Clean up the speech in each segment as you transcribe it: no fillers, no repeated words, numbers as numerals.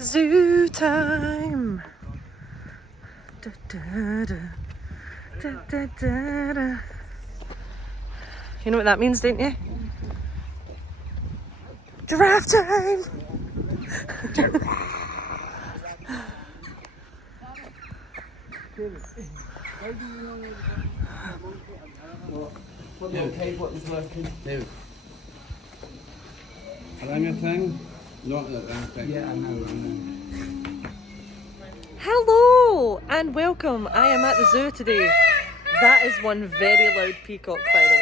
Zoo time. Da, da, da. Da, da, da, da. You know what that means, don't you? Giraffe time. David. Orangutan? Not the orangutan. Yeah, I know. Hello and welcome. I am at the zoo today. That is one very loud peacock, by the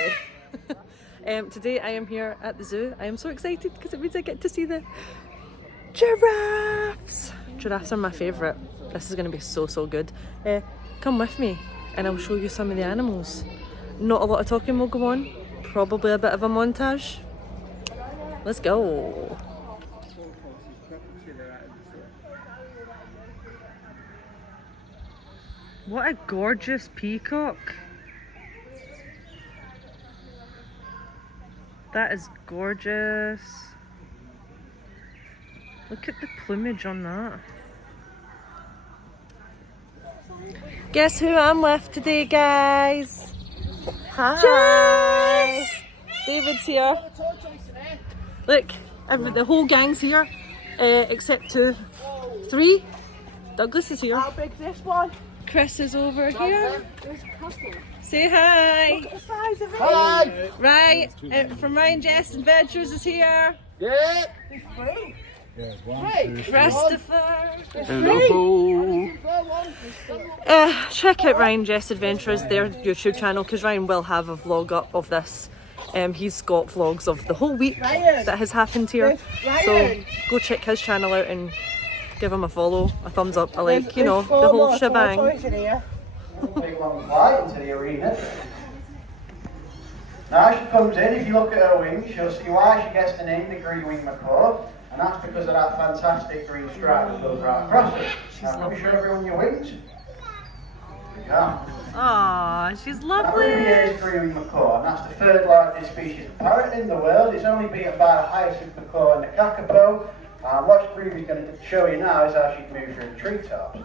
way. Today I am here at the zoo. I am so excited because it means I get to see the giraffes. Giraffes are my favourite. This is going to be so good. Come with me and I'll show you some of the animals. Not a lot of talking will go on. Probably a bit of a montage. Let's go. What a gorgeous peacock. That is gorgeous. Look at the plumage on that. Guess who I'm with today, guys? Hi! Jess! David's here. Look, the whole gang's here, except three. Douglas is here. How big's this one? Chris is over here. There's a couple. Say hi. Look at the size of it. Hi! Right, from Ryan Jess Adventures is here. Yeah! There's three. There's one, Hey, Christopher. Hello! Check out Ryan Jess Adventures, their YouTube channel, because Ryan will have a vlog up of this. He's got vlogs of the whole week that has happened here. So go check his channel out and give him a follow, a thumbs up, a like, you know, the whole shebang. Big long flight into the arena. Now as she comes in, if you look at her wings, you'll see why she gets the name the green-winged macaw, and that's because of that fantastic green stripe that goes right across it. Now can we show everyone your wings? There you go. Aww, she's That lovely. really is green-winged macaw, and that's the third largest species of parrot in the world. It's only beaten by the hyacinth macaw and the kakapo. What Ruby's going to show you now is how she can move through the treetops.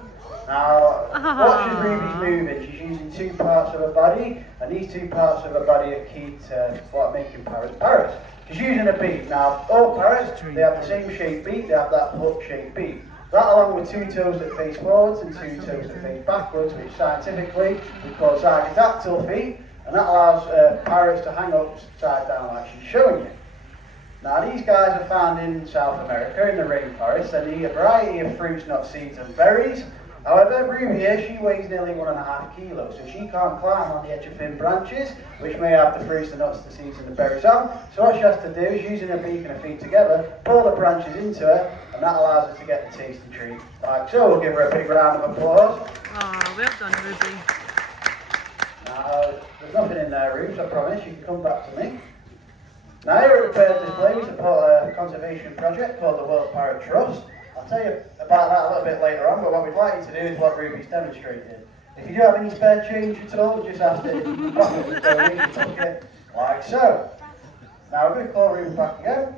Now, what Ruby's moving, she's using two parts of her body, and these two parts of her body are key to what making parrots parrots. She's using a beak. Now, all parrots, they have the same shaped beak, they have that hook-shaped beak. That along with two toes that face forwards and two toes that face backwards, which scientifically we call zygodactyl feet, and that allows parrots to hang upside down like she's showing you. Now these guys are found in South America, in the rainforest, and eat a variety of fruits, nuts, seeds and berries. However, Ruby here, she weighs nearly 1.5 kilos, so she can't climb on the edge of thin branches, which may have the fruits, the nuts, the seeds and the berries on. So what she has to do is, using her beak and her feet together, pull the branches into her, and that allows her to get the tasty treat. Like so, we'll give her a big round of applause. Oh, well done, Ruby. Now, there's nothing in there, Ruby, I promise, you can come back to me. Now here at the bird display we support a conservation project called the World Parrot Trust. I'll tell you about that a little bit later on, but what we'd like you to do is what Ruby's demonstrated. If you do have any spare change at all, just ask it in the donation bucket, like so. Now we're going to call Ruby back again.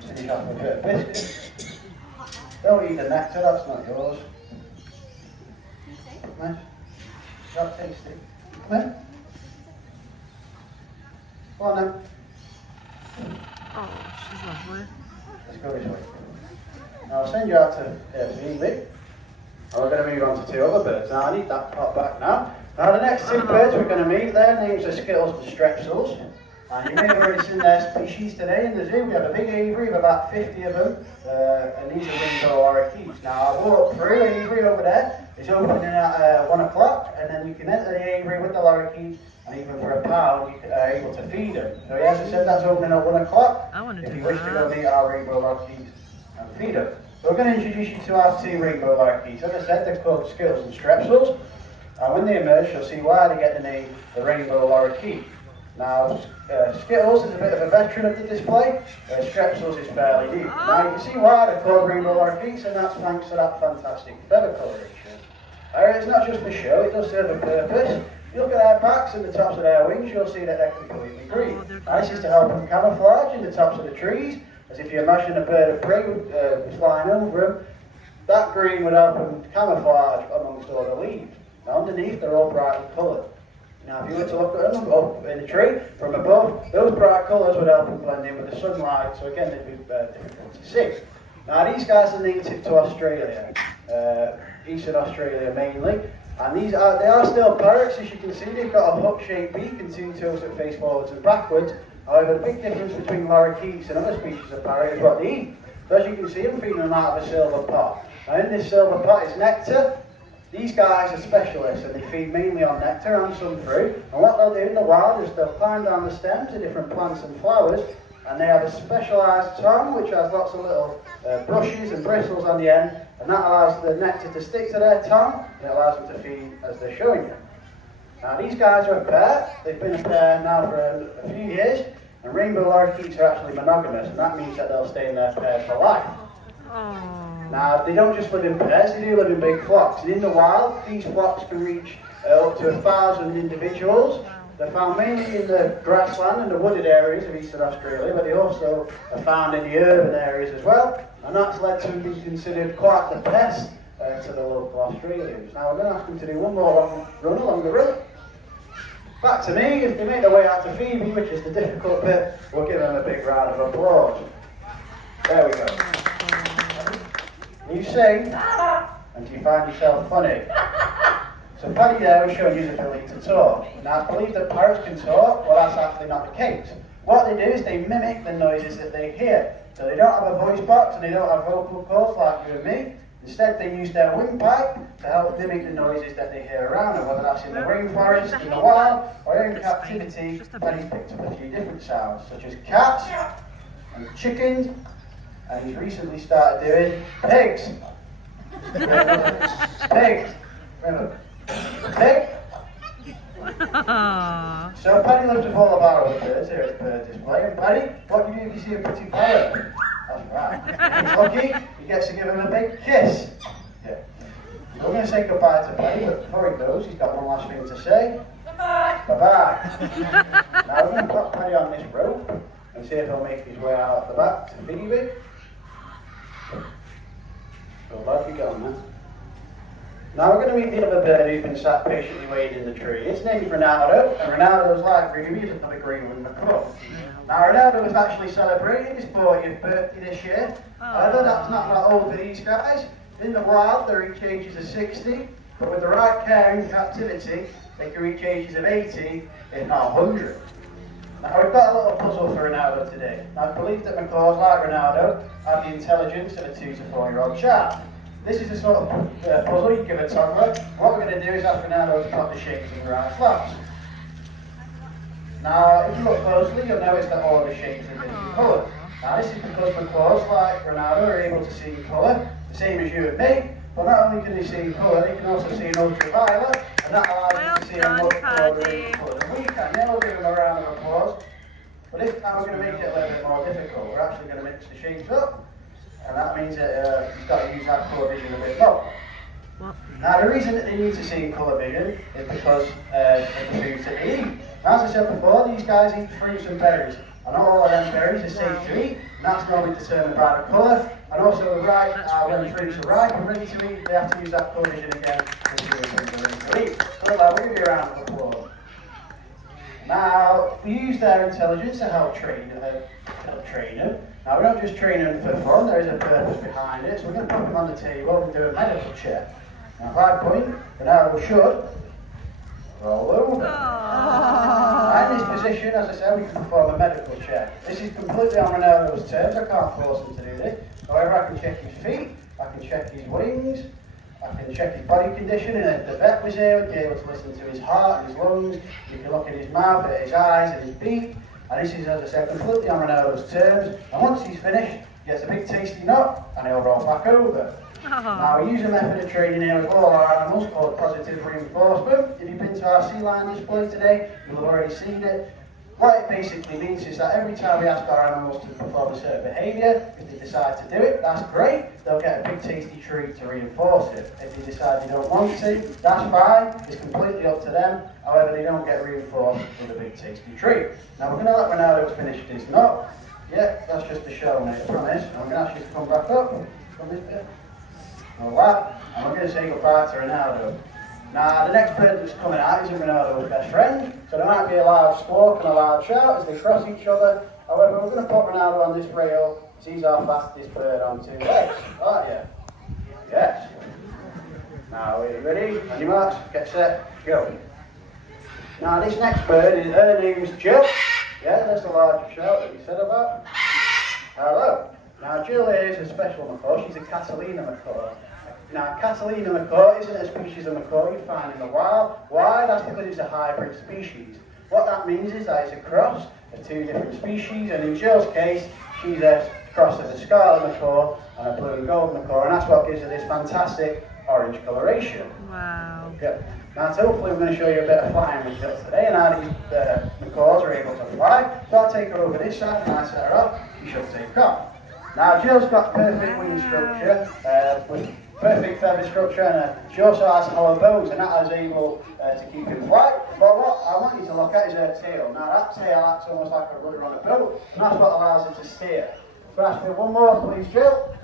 Just finish off with a bit of biscuit. Don't eat the nectar, that's not yours. Come on. Is that tasty? Come on. Go on then. Oh, she's lovely. Let's go this way. Now I'll send you out to Ely. And we're going to move on to two other birds. Now I need that pot back now. Now the next two birds we're going to meet, their names are Skittles and Strepsils. And you may have already seen their species today in the zoo. We have a big aviary of about 50 of them. And these are rainbow lorikeets. Now I walked through the aviary over there. It's opening at 1 o'clock. And then you can enter the aviary with the lorikeets. And even for £1, you are able to feed them. So as I said, that's opening at 1 o'clock. I want to do that. If you wish to go meet our rainbow lorikeets and feed them. So we're going to introduce you to our two rainbow lorikeets. As I said, they're called Skittles and Strepsils. And when they emerge, you'll see why they get the name the rainbow lorikeet. Now, Skittles is a bit of a veteran of the display, Strepsils is fairly new. Now you can see why they're called rainbow lorikeets, and that's thanks to that fantastic feather coloration. It's not just for show, it does serve a purpose. If you look at their backs and the tops of their wings, you'll see that they're completely green. This is to help them camouflage in the tops of the trees, as if you imagine a bird of prey flying over him, that green would help him camouflage amongst all the leaves. Now underneath they're all brightly coloured. Now if you were to look at them up in the tree from above, those bright colours would help them blend in with the sunlight, so again they'd be difficult to see. Now these guys are native to Australia, Eastern Australia mainly, and they are still parrots. As you can see, they've got a hook-shaped beak and two toes that face forwards and backwards. However, the big difference between lorikeets and other species of parrot is what they eat. So as you can see, I'm feeding them out of a silver pot. Now in this silver pot is nectar. These guys are specialists and they feed mainly on nectar and some fruit. And what they'll do in the wild is they'll climb down the stems of different plants and flowers, and they have a specialised tongue which has lots of little brushes and bristles on the end, and that allows the nectar to stick to their tongue, and it allows them to feed as they're showing you. Now these guys are a pair. They've been a pair now for a few years, and rainbow lorikeets are actually monogamous, and that means that they'll stay in their pair for life. Now, they don't just live in pairs, they do live in big flocks. And in the wild, these flocks can reach up to 1,000 individuals. They're found mainly in the grassland and the wooded areas of Eastern Australia, but they also are found in the urban areas as well. And that's led to them being considered quite the pest to the local Australians. Now, we're going to ask them to do one more run along the river. Back to me. If they make their way out to Phoebe, which is the difficult bit, we'll give them a big round of applause. There we go. You sing, and do you find yourself funny? So Paddy there was showing you the ability to talk. Now I believe that parrots can talk, well that's actually not the case. What they do is they mimic the noises that they hear. So they don't have a voice box and they don't have vocal cords like you and me. Instead they use their windpipe to help mimic the noises that they hear around them, whether that's in the rainforest, in the wild, or in captivity. Paddy's picked up a few different sounds, such as cats and chickens. And he's recently started doing pigs. Pigs. Remember? Pig. So Paddy loves to follow about with birds here at the bird display. And Paddy, what do you do if you see a pretty parrot? That's right. He's lucky, he gets to give him a big kiss. Yeah. We're going to say goodbye to Paddy, but before he goes, he's got one last thing to say. Bye-bye. Now we're going to put Paddy on this rope and see if he'll make his way out the back to Phoebe. Good luck, you go, man. Now we're going to meet the other bird who's been sat patiently waiting in the tree. Its name's Ronaldo, and Ronaldo's like Ruby, he's another Greenland macaw. Now Ronaldo was actually celebrating his 40th birthday this year. However, that's not that old for these guys. In the wild, they reach ages of 60, but with the right care in captivity, they can reach ages of 80, if not 100. Now we've got a little puzzle for Ronaldo today. Now I believe that macaws like Ronaldo have the intelligence of a 2 to 4 year old child. This is the sort of puzzle you give a toddler. What we're going to do is ask Ronaldo to plot the shapes in the right flaps. Now if you look closely you'll notice that all of the shapes are different coloured. Now this is because macaws like Ronaldo are able to see in colour, the same as you and me. But not only can they see in colour, they can also see in ultraviolet, and that allows them to see in multiple range of colours. And we can, yeah, we'll give them a round of applause. But this time we're going to make it a little bit more difficult. We're actually going to mix the shapes up, and that means that you've got to use that colour vision a bit more. Now the reason that they need to see in colour vision is because of the foods that they eat. As I said before, these guys eat fruits and berries, and not all of them berries are safe to eat, and that's normally determined by the colour. And also when the fruits are ripe and ready to eat, they have to use that colour vision again to see when things are ready to eat. So we'll give you a round of applause. Now, we use their intelligence to help train them. Now, we don't just train them for fun, there is a purpose behind it. So we're going to put them on the table and do a medical check. Now, if I point, Ronaldo should roll over. Now, in this position, as I said, we can perform a medical check. This is completely on Ronaldo's terms, I can't force him to do this. However, I can check his feet, I can check his wings, I can check his body condition, and if the vet was here, we'd be able to listen to his heart and his lungs. You can look at his mouth, at his eyes, and his beak. And this is, as I said, completely on Ronaldo's terms. And once he's finished, he gets a big tasty nut, and he'll roll back over. Now, we use a method of training here with all our animals called positive reinforcement. If you've been to our sea lion display today, you'll have already seen it. What it basically means is that every time we ask our animals to perform a certain behaviour, if they decide to do it, that's great, they'll get a big tasty treat to reinforce it. If they decide they don't want to, that's fine, it's completely up to them, however they don't get reinforced with a big tasty treat. Now we're going to let Ronaldo finish this nut, Yeah, that's just the show, mate, I promise. I'm going to ask you to come back up from this bit. All that. And we're going to say goodbye to Ronaldo. Now, the next bird that's coming out isn't Ronaldo's best friend, so there might be a loud squawk and a loud shout as they cross each other. However, we're going to put Ronaldo on this rail, as he's our fastest bird on 2 legs. Aren't you? Yes. Now, are you ready? On your marks, get set, go. Now, this next bird, her name's Jill. Yeah, that's the large shout that we said about. Hello. Now, Jill is a special macaw. She's a Catalina macaw. Now, Catalina macaw isn't a species of macaw you find in the wild. Why? That's because it's a hybrid species. What that means is that it's a cross of 2 different species, and in Jill's case, she's a cross of a scarlet macaw and a blue and gold macaw, and that's what gives her this fantastic orange coloration. Wow. Good. Now, so hopefully we're going to show you a bit of flying with Jill today, and how these macaws are able to fly. So I'll take her over this side, and I set her up. She should take off. Now, Jill's got perfect wing structure, with perfect feather structure, and she also has hollow bones, and that is able to keep in flight. But what I want you to look at is her tail. Now, that tail acts almost like a rudder on a boat, and that's what allows her to steer. So ask me one more, please, Jill.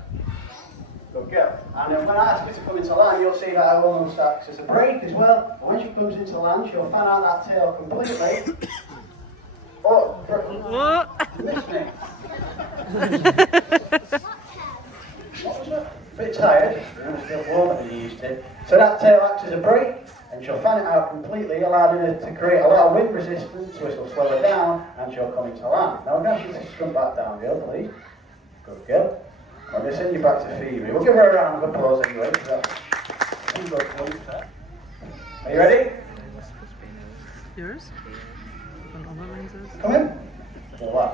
Good girl. And then when I ask her to come into land, you'll see that I almost acts as a brake as well. And when she comes into land, she'll fan out that tail completely. Oh, What? you missed me. What was it? A bit tired. I'm still warmer than you used to. So that tail acts as a brake, and she'll fan it out completely, allowing her to create a lot of wind resistance, which will slow her down, and she'll come into land. Now, I'm going to ask you to come back down, girl, please. Good girl. I'm going to send you back to Phoebe. We'll give her a round of applause anyway. Are you ready? Yours? Come in. Good.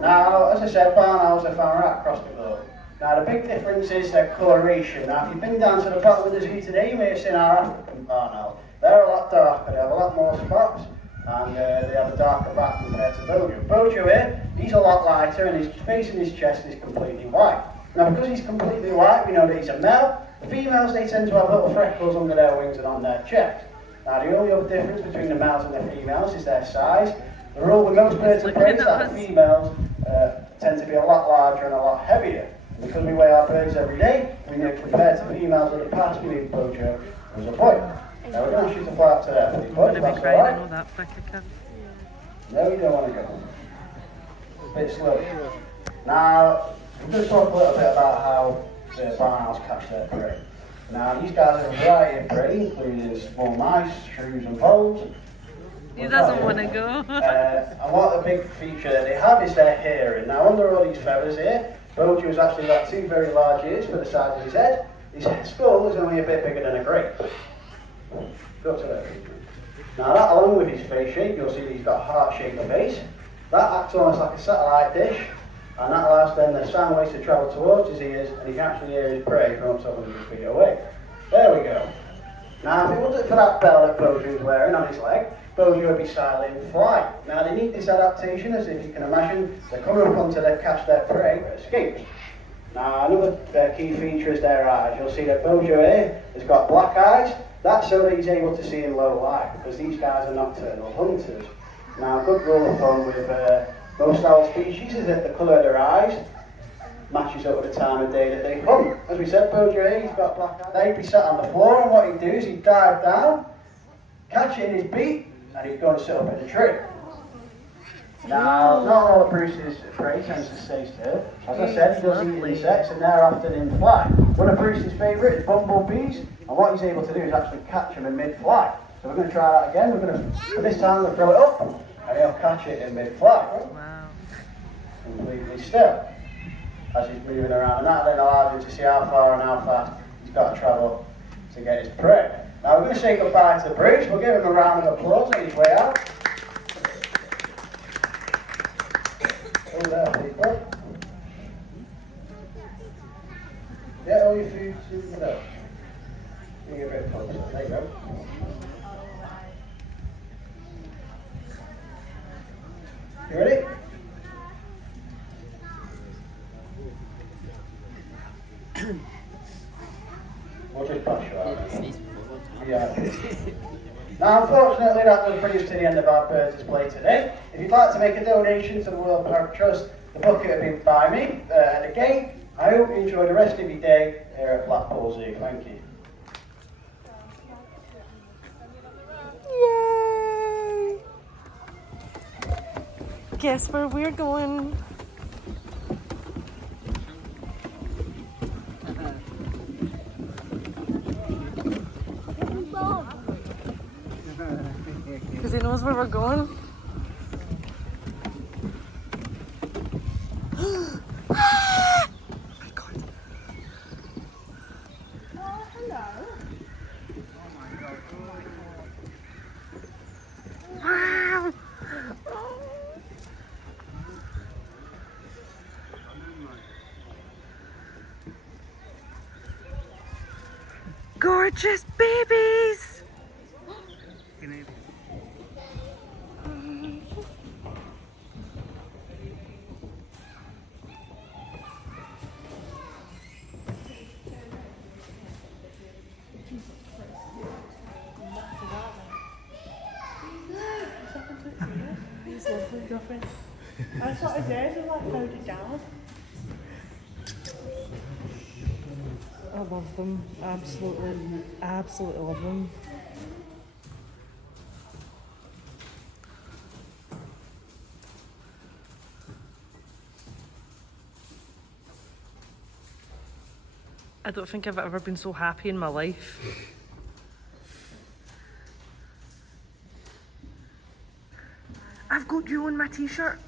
Now, as I said, barn owls are found right across the globe. Now, the big difference is their coloration. Now, if you've been down to the bottom of the zoo today, you may have seen our African barn owl. They're a lot darker. They have a lot more spots, and they have a darker back compared to Bojo. Bojo here, he's a lot lighter, and his face and his chest is completely white. Now, because he's completely white, we know that he's a male. The females, they tend to have little freckles under their wings and on their chest. Now, the only other difference between the males and the females is their size. The rule with most birds of prey is that the females tend to be a lot larger and a lot heavier. And because we weigh our birds every day, we know compared to females of the past, we need Bojo as a boy. Now, we're going to ask you to fly up to there, please, boys. That's all right. That thicker. No, you don't want to go. A bit slow. Now, we're going to talk a little bit about how the barn owls catch their prey. Now, these guys have a variety of prey, including small mice, shrews and voles. He doesn't want to go. And what the big feature that they have is their hearing. Now, under all these feathers here, Bojo's actually got 2 very large ears for the size of his head. His skull is only a bit bigger than a grape. Go to that. Now, that along with his face shape, you'll see that he's got a heart-shaped face. That acts almost like a satellite dish, and that allows then the sound waves to travel towards his ears, and he can actually hear his prey from up to 100 feet away. There we go. Now, if it wasn't for that bell that Bojo was wearing on his leg, Bojo would be silent in flight. Now, they need this adaptation, as if you can imagine, they're coming up onto their catch their prey, but escapes. Now, another key feature is their eyes. You'll see that Bojo here has got black eyes. That's so that he's able to see in low light, because these guys are nocturnal hunters. Now, a good rule of thumb with most owl species is that the colour of their eyes matches up with the time of day that they hunt. As we said, Bojo here, he's got black eyes. They'd be sat on the floor, and what he'd do is he'd dive down, catch it in his beak, and he'd go and sit up in the tree. Now, not all of Bruce's prey tends to stay still. As I said, he does eat insects, and they're often in flight. One of Bruce's favourite is bumblebees, and what he's able to do is actually catch them in mid-flight. So we're going to try that again. For this time, we'll throw it up, and he'll catch it in mid-flight. Wow. Completely still, as he's moving around, and that then allows him to see how far and how fast he's got to travel to get his prey. Now we're going to say goodbye to Bruce. We'll give him a round of applause on his way out. Oh, there, people. Get all your food to the middle. Give me a bit closer. There you go. You ready? We'll just pass you out. Yeah. Now, unfortunately, that does bring us to the end of our bird display today. If you'd like to make a donation to the World Parrot Trust, The bucket will be by me at the gate. I hope you enjoy the rest of your day here at Blackpool Zoo. Thank you. Yay! Guess where we're going? Because he knows where we're going. Wow! Gorgeous babies! I thought his ears were like loaded down. I love them. Absolutely, absolutely love them. I don't think I've ever been so happy in my life. I've got you on my t-shirt.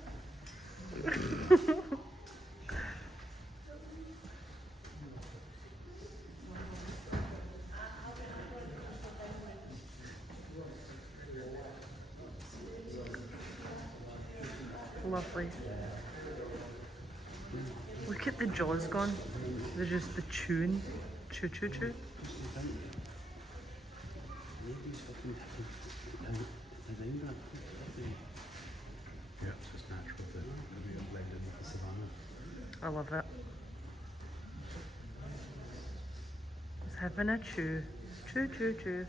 Lovely. Look at the jaws gone. They're just the tune. Choo choo choo. Yeah, it's just natural to blend in with the savannah. I love it. Just having a chew. Choo choo choo.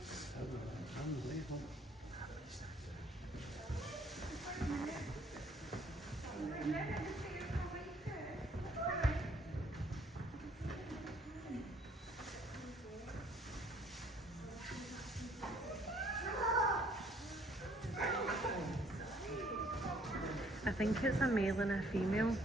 I think it's a male and a female.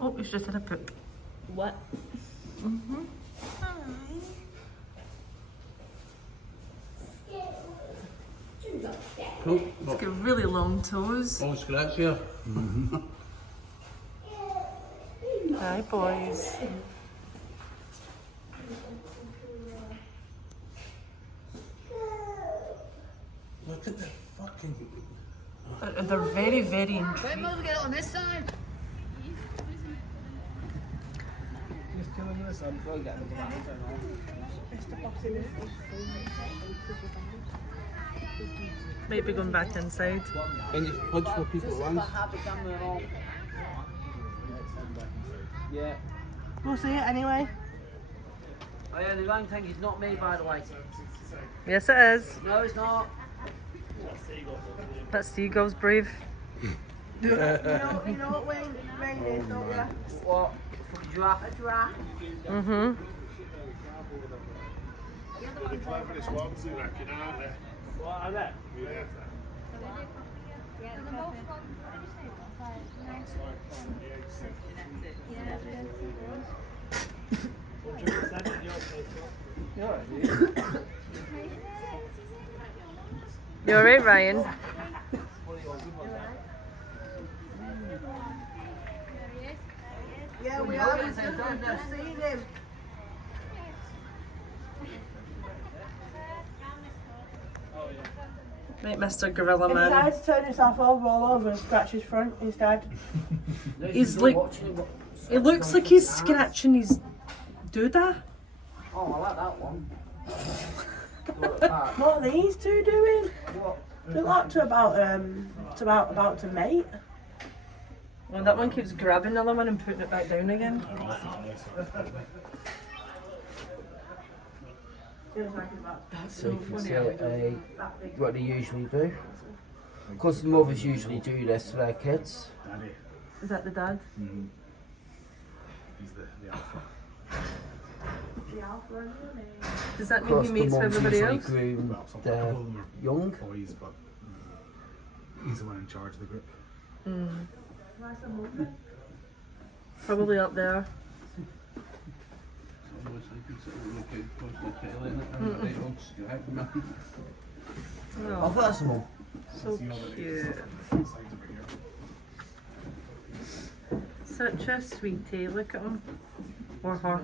Oh, he's just in a poop. What? Cool. He's got really long toes. Oh, scratch here. Hi, boys. Look at the fucking... They're very, very intrigued. Wait, Mother, get it on this side. Just killing this, I'm probably getting the back. Mr. Bossy is Might be going back inside. Can you punch for people at once? Yeah. We'll see it anyway. Oh yeah, the wrong thing is not me, by the way. Yes, it is. No, it's not. That seagull's brave. You know what rain is, don't you? What? Fucking giraffe. A giraffe. Mm-hmm. The cleverest ones, you reckon, aren't they? What are they? Yeah. You alright, Ryan? Yeah, we are. We've just seen him. Right, Mr. Gorilla If he Man. decides to turn himself all over and scratch his front instead. He's like, it looks like he's scratching his doodah. Oh, I like that one. What are these two doing? What? They look to about to mate. Well, that one keeps grabbing the other one and putting it back down again. So you can say what they usually do. Because the mothers usually do this to their kids. Daddy. Is that the dad? He's the alpha. Does that mean Because he the mates with mums everybody usually else? groom Well, some their couple of them are young. boys, but he's the one in charge of the group. Probably up there. I Oh, thought that's the mum. so cute. Such a sweetie, look at him. Or her.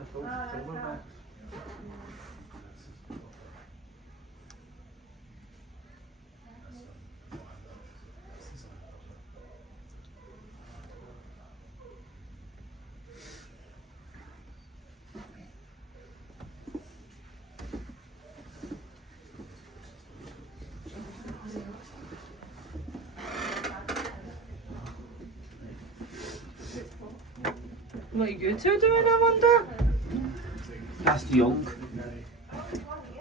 What are you two doing, I wonder? That's the young.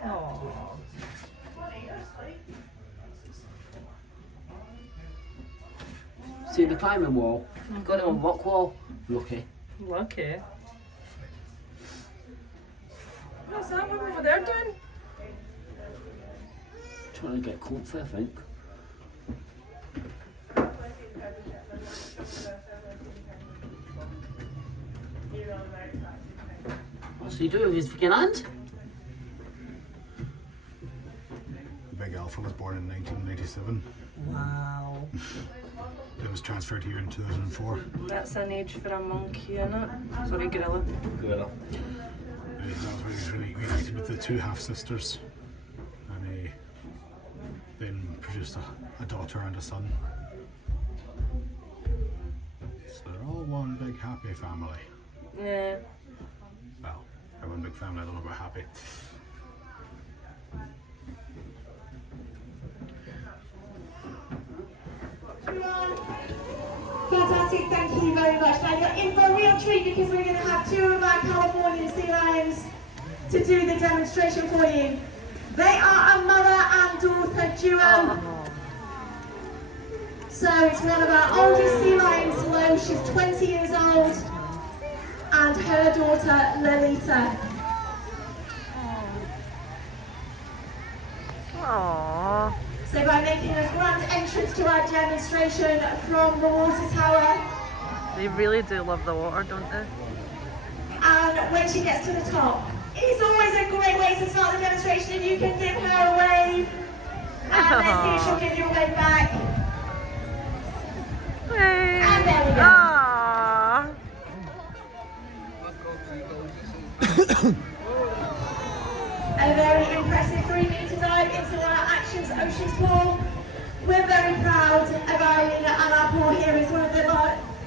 Oh, See the climbing wall? Got it on rock wall. Lucky. lucky. What's that one over there doing? Trying to get comfy, I think. What's he doing with his freaking hand? The big alpha was born in 1987. Wow. It was transferred here in 2004. That's an age for a monkey, innit? Sorry, gorilla. Gorilla. That was when he was really reunited with the two half-sisters. And he then produced a daughter and a son. So they're all one big happy family. Yeah. Well, they're one big family, I don't know about happy. Fantastic, thank you very much. Now you're in for a real treat because we're going to have two of our Californian sea lions to do the demonstration for you. They are a mother and daughter duo. So it's one of our oldest sea lions, Lo, she's 20 years old, and her daughter, Lolita. Aww. So by making a grand entrance to our demonstration from the water tower, They really do love the water, don't they? and when she gets to the top, it's always a great way to start the demonstration if you can give her a wave. And let's see if she'll give you a wave back. Hey. And there we go. Aww. A very impressive 3-metre dive into our Actions Oceans pool. We're very proud of our arena, and our pool here is one of the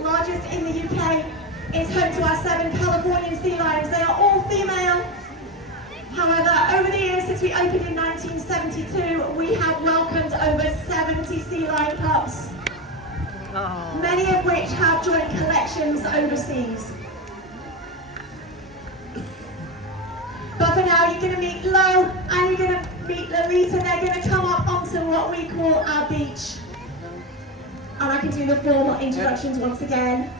largest in the UK. It's home to our 7 Californian sea lions. They are all female. However, over the years since we opened in 1972, we have welcomed over 70 sea lion pups, Oh. many of which have joint collections overseas. But for now, you're going to meet Lo and you're going to meet Lolita. They're going to come up onto what we call our beach. And I can do the formal introductions once again.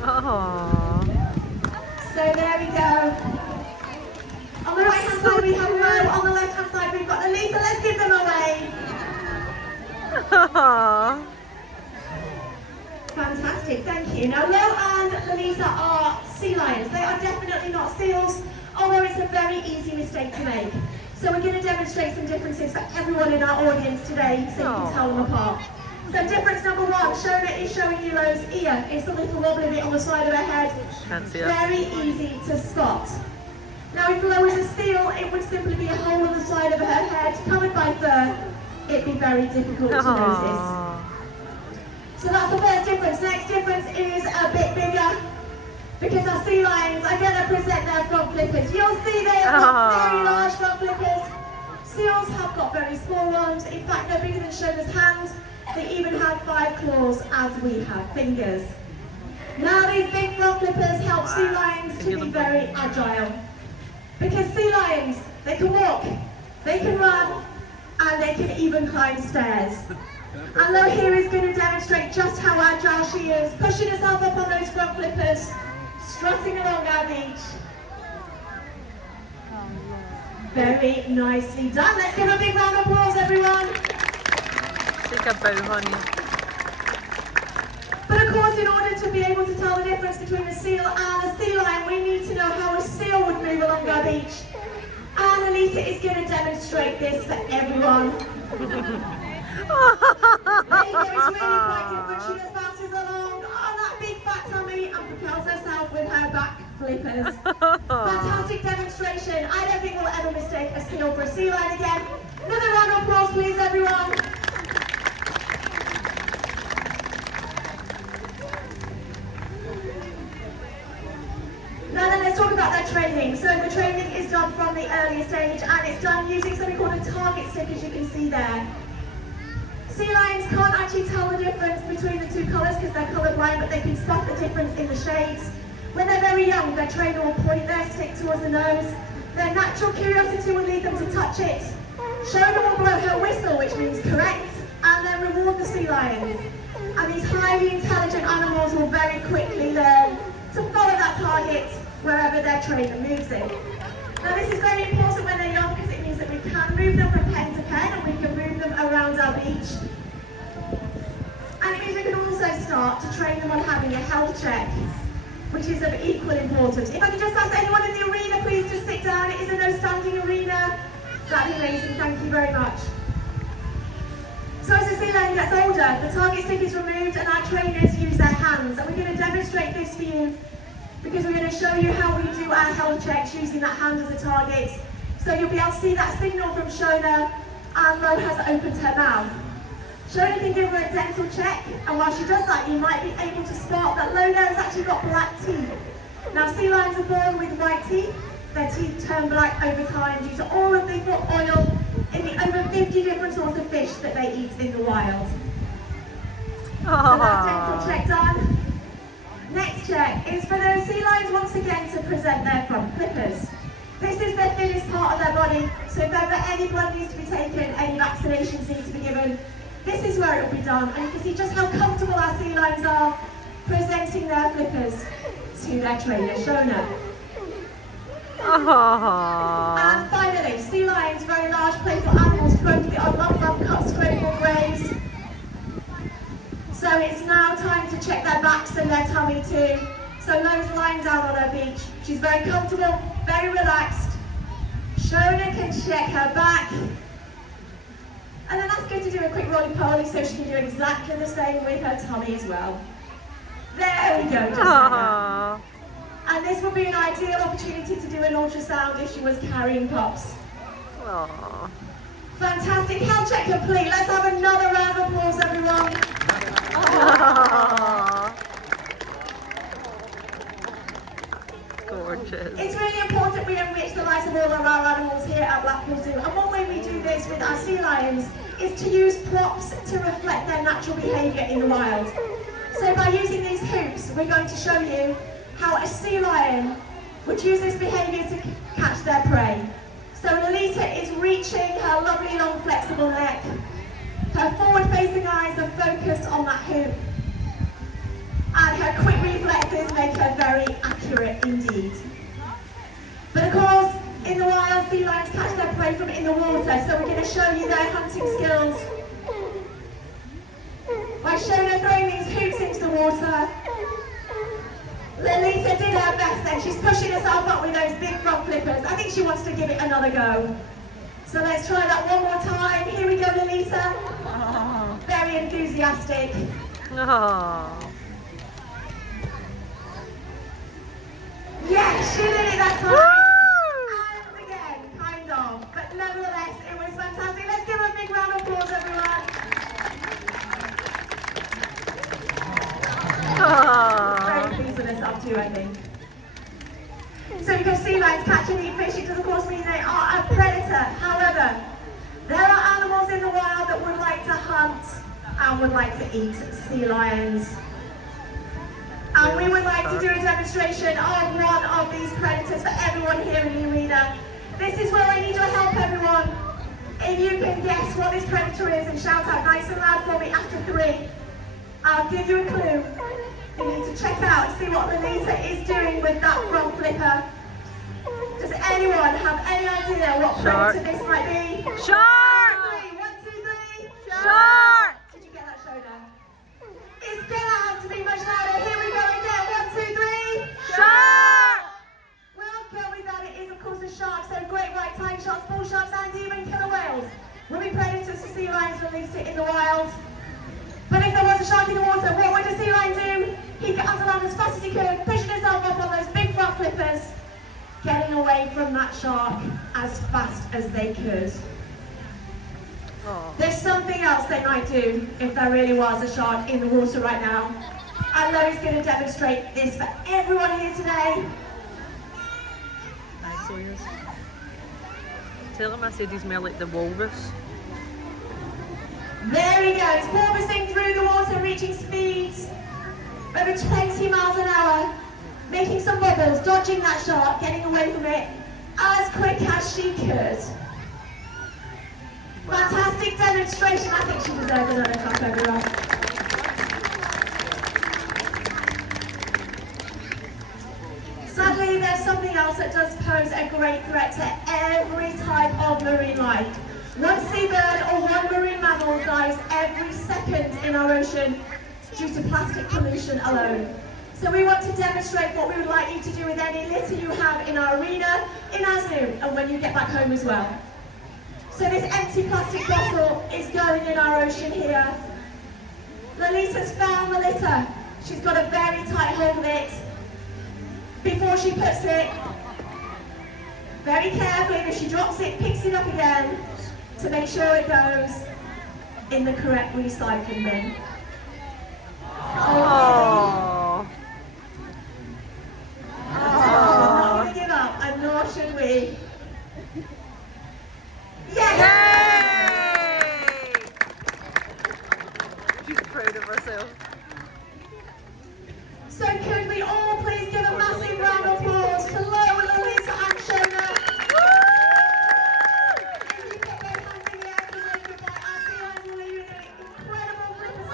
Aww. So there we go. On the right hand side we have Lo, on the left hand side we've got Lolita. Let's give them a wave. Aww. Fantastic, thank you. Now Lo and Lolita are sea lions. They are definitely not seals, although it's a very easy mistake to make. So we're going to demonstrate some differences for everyone in our audience today so you can tell them apart. So difference number one, Shona is showing you Lo's ear. It's a little wobbly bit on the side of her head. Can't see it. Very easy to spot. Now if Lo was a seal, it would simply be a hole on the side of her head covered by fur. It'd be very difficult to notice. So that's the first difference. Next difference is a bit bigger because our sea lions are going to present their front flippers. You'll see they have got very large front flippers. Seals have got very small ones. In fact, they're bigger than Shona's hand. They even have 5 claws as we have fingers. Now these big front flippers help sea lions to be very agile. Because sea lions, they can walk, they can run, and they can even climb stairs. And Lo here is going to demonstrate just how agile she is, pushing herself up on those front flippers, strutting along our beach. Very nicely done. Let's give a big round of applause, everyone. Take a bow, honey. But of course, in order to be able to tell the difference between a seal and a sea lion, we need to know how a seal would move along our beach. And Alita is going to demonstrate this for everyone. There you go, it's really quite different. She just bounces along on that big fat tummy and propels herself with her back flippers. Fantastic demonstration. I don't think we'll ever mistake a seal for a sea lion again. Another round of applause, please, everyone. Now then, let's talk about their training. So the training is done from the earliest age, and it's done using something called a target stick, as you can see there. Sea lions can't actually tell the difference between the two colours because they're colourblind, but they can spot the difference in the shades. When they're very young, their trainer will point their stick towards the nose. Their natural curiosity will lead them to touch it. Shona will blow her whistle, which means correct, and then reward the sea lions. And these highly intelligent animals will very quickly learn to follow that target wherever their trainer moves it. Now this is very important when they're young because it means that we can move them from pen to pen and we can move them around our beach. And it means we can also start to train them on having a health check, which is of equal importance. If I could just ask anyone in the arena, please just sit down. It is a no standing arena. That'd be amazing, thank you very much. So as the sea lion gets older, the target stick is removed and our trainers use their hands. And we're going to demonstrate this for you because we're going to show you how we do our health checks using that hand as a target. So you'll be able to see that signal from Shona, and Lo has opened her mouth. Shona can give her a dental check, and while she does that, you might be able to spot that Lo there has actually got black teeth. Now sea lions are born with white teeth. Their teeth turn black over time due to all of the oil in the over 50 different sorts of fish that they eat in the wild. So that's dental check done. Next check is for those sea lions once again to present their front flippers. This is their thinnest part of their body, so if ever any blood needs to be taken, any vaccinations need to be given, this is where it will be done. And you can see just how comfortable our sea lions are presenting their flippers to their trainer, Shona. And finally, sea lions, very large playful animals, prone to the odd lump cuts, cranial graze. So it's now time to check their backs and their tummy too. So Lo's lying down on her beach. She's very comfortable, very relaxed. Shona can check her back. And then ask her to do a quick roly-poly so she can do exactly the same with her tummy as well. There we go, just like that. And this would be an ideal opportunity to do an ultrasound if she was carrying pups. Aww. Fantastic, health check complete. Let's have another round of applause, everyone. Gorgeous. It's really important we enrich the lives of all of our animals here at Blackpool Zoo. And one way we do this with our sea lions is to use props to reflect their natural behaviour in the wild. So by using these hoops, we're going to show you how a sea lion would use this behaviour to catch their prey. So Lolita is reaching her lovely long flexible neck. Her forward-facing eyes are focused on that hoop. And her quick reflexes make her very accurate indeed. But of course, in the wild, sea lions catch their prey from in the water, so we're going to show you their hunting skills. By Shona throwing these hoops into the water, Lolita did her best then. She's pushing herself up with those big front flippers. I think she wants to give it another go. So let's try that one more time. Here we go, Lolita. Very enthusiastic. Oh. Yes, she did it that time. And again, kind of. But nevertheless, it was fantastic. Let's give her a big round of applause, everyone. Very pleased with this up to, I think. So because sea lions catch and eat fish, it does of course mean they are a predator. However, there are animals in the wild that would like to hunt and would like to eat sea lions. And we would like to do a demonstration of one of these predators for everyone here in the arena. This is where I need your help, everyone. If you can guess what this predator is and shout out nice and loud for me after 3, I'll give you a clue. You need to check out and see what Lolita is doing with that front flipper. Does anyone have any idea what predator this might be? Shark! 1, 2, 3. Shark! Did you get that shoulder? It's gonna have to be much louder. Here we go again. 1, 2, 3. Shark! Well, go with that. It is of course a shark. So great white tide sharks, bull sharks, and even killer whales will be predators to sea lions released in the wild. But if there was a shark in the water, what would a sea lion do? He'd get on land as fast as he could, pushing himself up on those big front flippers, getting away from that shark as fast as they could. There's something else they might do if there really was a shark in the water right now. And Lo's going to demonstrate this for everyone here today. Nice, so yours. Tell him I said he's more like the walrus. There he goes, porpoising through the water, reaching speeds over 20 miles an hour, making some bubbles, dodging that shark, getting away from it as quick as she could. Fantastic demonstration. I think she deserves another clap, everyone. Sadly, there's something else that does pose a great threat to every type of marine life. One seabird or one marine mammal dies every second in our ocean due to plastic pollution alone. So we want to demonstrate what we would like you to do with any litter you have in our arena, in our zoo, and when you get back home as well. So this empty plastic bottle is going in our ocean here. Lolita's found the litter. She's got a very tight hold of it. Before she puts it, very carefully, as she drops it, picks it up again to make sure it goes in the correct recycling bin. Oh. She's not going to give up, and nor should we. Yes! Yay! She's proud of herself. So could we all please give a massive round of applause to Lo, Lolita and Shona. If you put both hands in the air to wave goodbye, our sea lions will leave you with an incredible flippers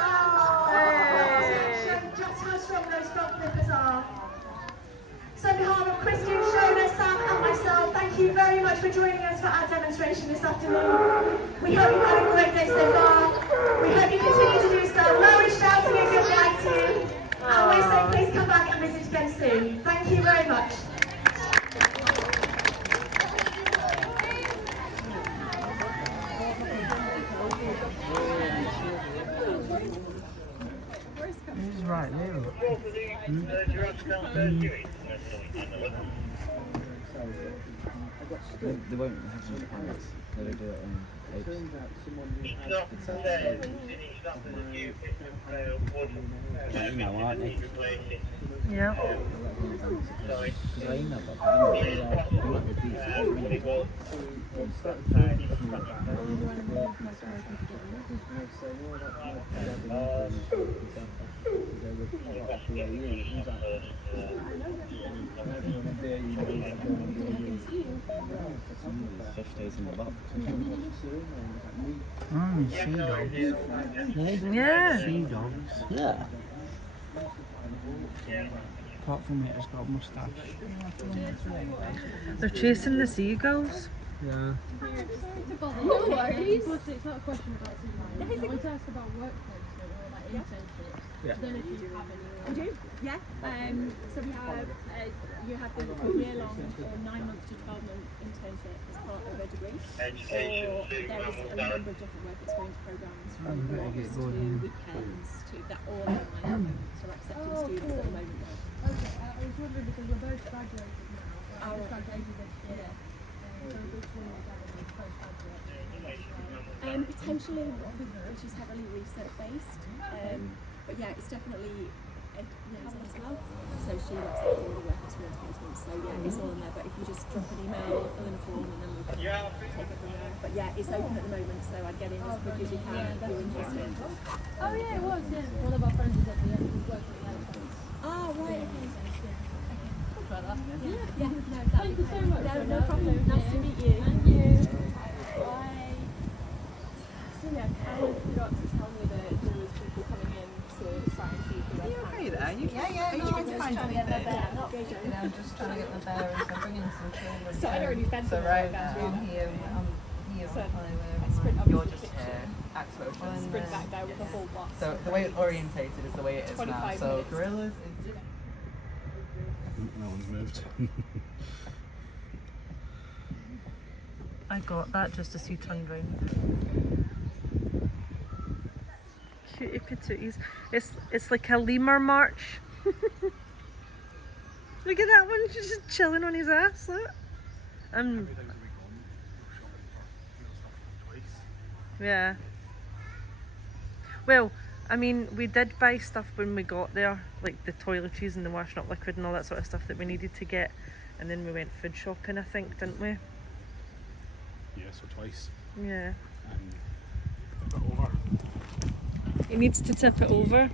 show just how strong those front flippers are. So on behalf of Christian, Shona, Sam and myself, thank you very much for joining us for our demonstration this afternoon. We hope you've had a great day so far. We hope you continue to do so. Lo is shouting a goodbye to you. And we say please come back and visit again soon. Thank you very much. He's right there. Look. They won't have some parrots. They'll do it on apes. You know, aren't they? Yeah. Because I emailed fish stays in the box. Oh, sea dogs. Yeah. Sea dogs. Yeah. Apart from it, it's got a moustache. They're chasing the seagulls. Yeah. No worries. It's not a question about season. I want to ask about workplace or like Yeah. We do, yeah. So we have, you have the year-long or 9-month to 12-month internship as part of a degree. Or there is a number of different work experience programs from blocks to weekends to that all online. So we're accepting students at the moment. Okay, I was wondering because we're both graduated now. I graduated this year. So which one is that when you postgraduate? Potentially, which is heavily research-based. But yeah, it's definitely as well. So she looks at all the work experience placements. So yeah, it's all in there. But if you just drop an email, fill in a form, and then we can take it from there. But yeah, it's open at the moment, so I'd get in as quickly as you can if you're interested. Oh yeah, it was. Yeah, one of our friends is at the working at the elephants. Oh right, okay. Talk about that. Yeah, no, Thank you so much. No problem. Nice to meet you. Thank you. Bye. So yeah, Carol forgot to tell me that there was people coming in to try and shoot the webcam. Okay there. Yeah. Are you trying to find anything? I'm just trying to get the bearings. I'm bringing some children. So I already fed So them. right now I'm here. So I sprint up You're to the just kitchen. here, Axel. Sprint back there with a whole box. So the way it's orientated is the way it is now. 25 So minutes. gorillas. No one's moved. I got that just as you turned round. Cutie patooties. It's like a lemur march. Look at that one, just chilling on his ass. Look. Yeah. Well, I mean, we did buy stuff when we got there, like the toiletries and the washing up liquid and all that sort of stuff that we needed to get, and then we went food shopping, I think, didn't we? Yes, or twice. Yeah. And tip it over. He needs to tip it over.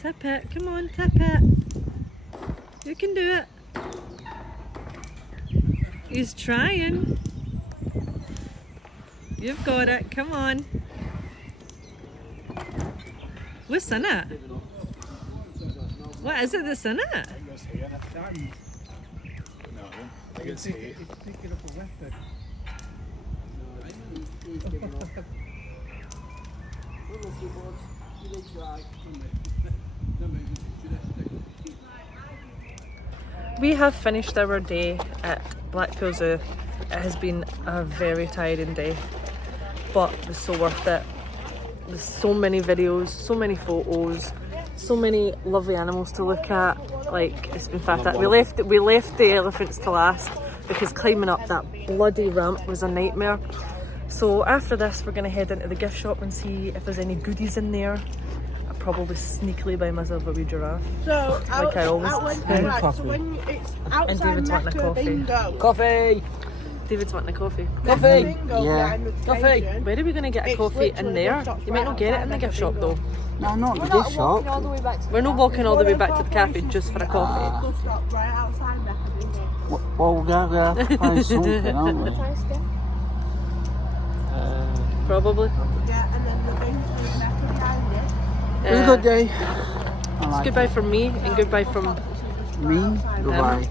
Tip it, come on, tip it. You can do it. He's trying. You've got it, come on. What's in it? What is it that's in it? I think there's hay in it. No, I think it's hay. It's picking up a weapon. We have finished our day at Blackpool Zoo. It has been a very tiring day, but it was so worth it. There's so many videos, so many photos, so many lovely animals to look at. Like, it's been fantastic. We left the elephants to last because climbing up that bloody ramp was a nightmare. So after this, we're going to head into the gift shop and see if there's any goodies in there. I'll probably sneakily buy myself a wee giraffe. So, Like I always do. so when it's outside David's wanting a Mecca coffee. bingo. Coffee! David's wanting a coffee. Coffee! Bingo, Yeah. in the Coffee. station, Where are we going to get a it's coffee in literally there? one stop You might not get it in the right gift shop though. No, not in this shop. We're not walking all the way back to the cafe just for a coffee. Bus stop right outside Mecca bingo. Well, we're going to have to find something, aren't we? Probably. Yeah, and then the bingo is Mecca behind it. It was a good day. It's goodbye from me and goodbye from Me? Goodbye.